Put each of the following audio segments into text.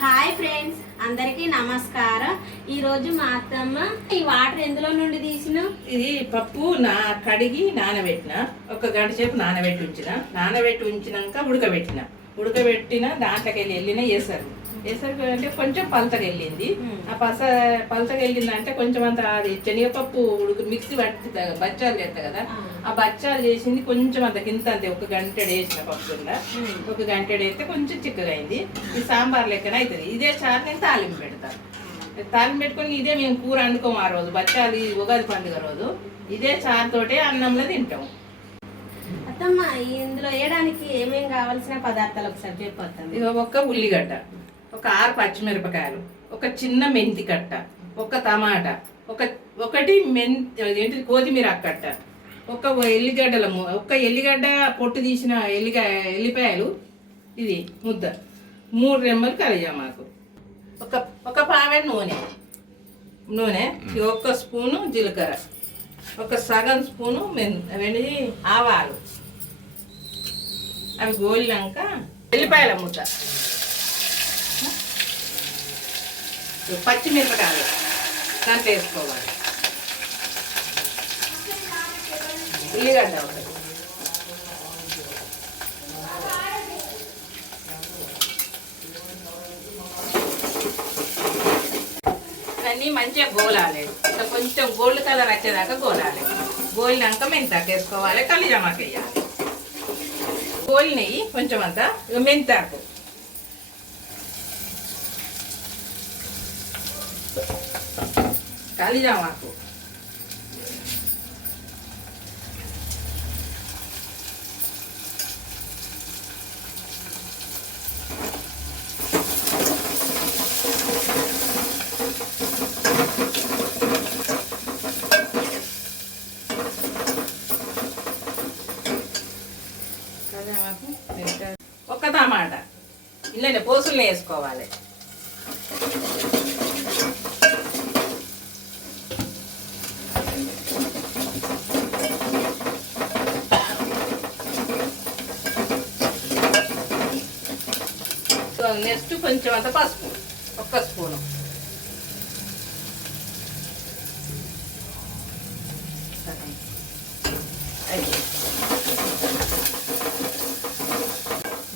Hi friends, అందరికీ నమస్కారం. ఈరోజు మా అత్తమ్మ ఈ వాటర్ ఎందులో నుండి తీసిన ఇది పప్పు కడిగి నానబెట్టిన, ఒక గంట సేపు నానబెట్టి ఉంచినాక ఉడకబెట్టిన దాంట్లోకి వెళ్ళిన ఎసరు అంటే కొంచెం పలతగా వెళ్ళింది. ఆ పలతగా వెళ్ళిందంటే కొంచెం అంత అది శనగపప్పు మిక్సీ పట్టి బచ్చాలు చేస్తా కదా, ఆ బచ్చాలు చేసింది కొంచెం అంత కింద అంతే. ఒక గంటెడు వేసిన పప్పుకుండా ఒక గంటెడు వేస్తే కొంచెం చిక్కగా అయింది. ఈ సాంబార్ లెక్కన అవుతుంది. ఇదే చారు నేను తాలింపు పెడతాను. తాలింపు పెట్టుకొని ఇదే మేము కూర వండుకోము. ఆ రోజు బచ్చాలు ఉగాది పండుగ రోజు ఇదే చారుతోటే అన్నంలో తింటాము. అత్తమ్మ ఇందులో వేయడానికి ఏమేమి కావాల్సిన పదార్థాలు ఒకసారి చెప్పొస్తాను. ఇక ఒక ఉల్లిగడ్డ, ఒక 6 పచ్చిమిరపకాయలు, ఒక చిన్న మెంతి కట్ట, ఒక టమాటా, ఒకటి ఏంటి కొత్తిమీర కట్ట, ఒక ఎల్లిగడ్డ పొట్టు తీసిన ఎల్లిపాయలు, ఇది ముద్ద, 3 రెమ్మలు కరివేపాకు, ఒక పావెడ నూనె, ఒక స్పూను జీలకర్ర, ఒక సగం స్పూను ఆవాలు, అవి గోలినాక ఎల్లిపాయల ముద్ద, పచ్చిమిరపకాయలు దాంట్లో వేసుకోవాలి, ఉల్లిగడ్డ ఒకటి, అన్నీ మంచిగా గోలాలి. ఇట్లా కొంచెం గోల్డ్ కలర్ వచ్చేదాకా గోలాలి. గోలినాక మెంతాకు వేసుకోవాలి, కలిజామాకు వేయాలి. గోలినవి కొంచెం అంతా మెంతాకు, కలిజామాకు, ఒక టమాటా ఇళ్ళనే పోసులు వేసుకోవాలి. నెక్స్ట్ కొంచెం అంత పసుపు, 1 స్పూను,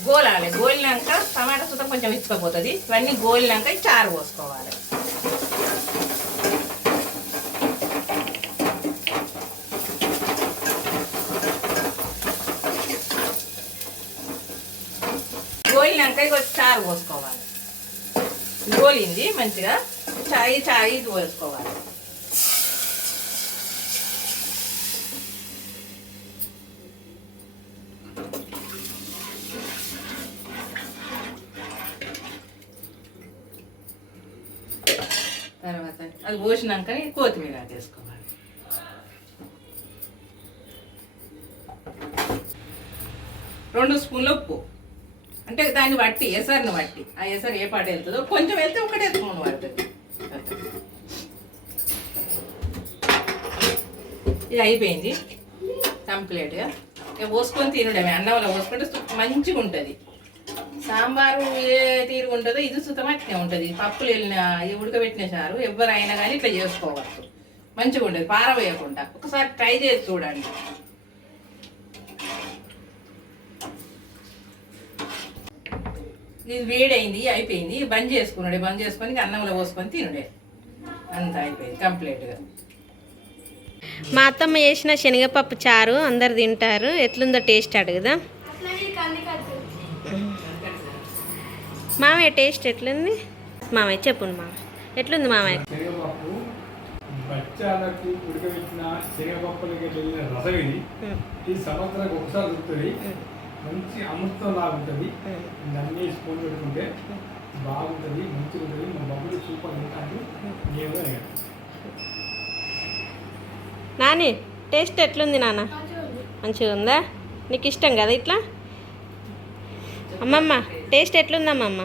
గోలాలి. గోలినాక టమాటా సుతం కొంచెం ఇచ్చుకోపోతుంది. ఇవన్నీ గోలినాక చారు పోసుకోవాలి. గోలినాక ఇక చారు పోసుకోవాలి. గోలింది మంచిగా చాయ్ పోసుకోవాలి. తర్వాత అది పోసినాక కొత్తిమీర వేసుకోవాలి. రెండు స్పూన్ల ఉప్పు, అంటే దాన్ని బట్టి ఎసరుని బట్టి, ఆ ఎసరు ఏ పాట వెళ్తుందో కొంచెం వెళ్తే 1 స్పూన్ పడుతుంది. ఇది అయిపోయింది కంప్లీట్గా. ఇక పోసుకొని తినడమే. అన్నంలో పోసుకుంటే మంచిగా ఉంటుంది. సాంబారు ఏ తీరుగా ఉంటుందో ఇది సుతమట్నే ఉంటుంది. పప్పులు ఉడకబెట్టిన చారు ఎవరైనా కానీ ఇట్లా చేసుకోవచ్చు. మంచిగా ఉంటుంది, పారవేయకుండా. ఒకసారి ట్రై చేసి చూడండి. ఇది వేడైంది, అయిపోయింది. బంద్ చేసుకొని అన్నంలో పోసుకొని తినుడే. అంతా అయిపోయింది కంప్లీట్గా. మా అత్తమ్మ చేసిన శనగపప్పు చారు అందరు తింటారు. ఎట్లుందో టేస్ట్ అడుగుదా. మామయ్య టేస్ట్ ఎట్లుంది? మామయ్య చెప్పండి. మామయ్య ఎట్లుంది? మామయ్య బచ్చాలకు ఉడకబెట్టిన శనగపప్పులకి వెళ్ళిన రసం ఇది. ఈ సంవత్సరానికి ఒకసారి దొరుకుతుంది. మంచి అమృతం లాగా ఉంటుంది. అన్నీ స్పూన్ పెట్టుకుంటే బాగుంటుంది, మంచిగా ఉంటుంది. మా బబ్బులు సూపర్ తింటాను. ఏమో నాని టేస్ట్ ఎట్లుంది నాన్న? మంచిగా ఉందా? నీకు ఇష్టం కదా ఇట్లా? అమ్మమ్మ టేస్ట్ ఎట్లుందమ్మమ్మ?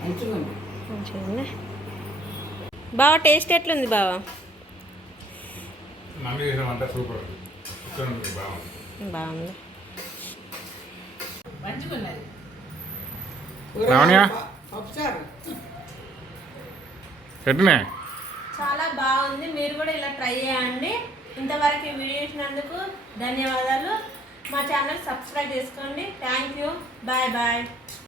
మంచిగా ఉందా బావ? టేస్ట్ ఎట్లుంది బావ? సూపర్, బాగుంది. మంచిగా ఉన్నది. లావణ్య పప్పుచారు ఎట్లనే చాలా బాగుంది. మీరు కూడా ఇలా ట్రై చేయండి. ఇంతవరకు ఈ వీడియో చూసినందుకు ధన్యవాదాలు. మా ఛానల్ సబ్స్క్రైబ్ చేసుకోండి. Thank you. Bye bye.